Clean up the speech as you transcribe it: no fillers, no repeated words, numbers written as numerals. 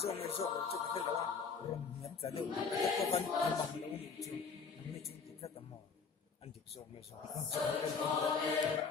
zong ai zong chu ka lo rom hiam ka lo ka ko kan an bang lo ni chu an ni chu ti ka ta mo an dik zong ai zong chu